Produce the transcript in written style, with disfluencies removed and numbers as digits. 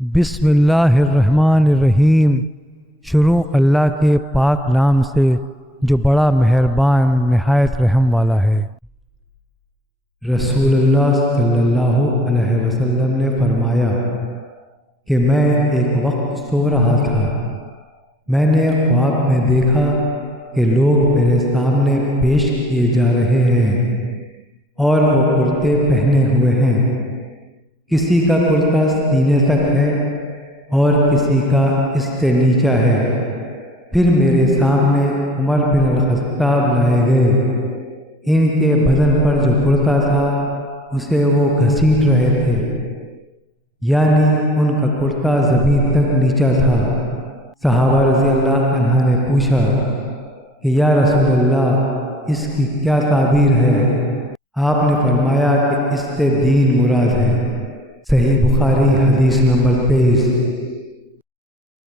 بسم اللہ الرحمن الرحیم۔ شروع اللہ کے پاک نام سے جو بڑا مہربان نہایت رحم والا ہے۔ رسول اللہ صلی اللہ علیہ وسلم نے فرمایا کہ میں ایک وقت سو رہا تھا، میں نے خواب میں دیکھا کہ لوگ میرے سامنے پیش کیے جا رہے ہیں اور وہ کرتے پہنے ہوئے ہیں۔ کسی کا کرتا سینے تک ہے اور کسی کا اس سے نیچا ہے۔ پھر میرے سامنے عمر بن الخطاب لائے گئے، ان کے بدن پر جو کرتا تھا اسے وہ گھسیٹ رہے تھے، یعنی ان کا کرتا زمین تک نیچا تھا۔ صحابہ رضی اللہ عنہ نے پوچھا کہ یا رسول اللہ، اس کی کیا تعبیر ہے؟ آپ نے فرمایا کہ اس سے دین مراد ہے۔ صحیح بخاری حدیث نمبر 23۔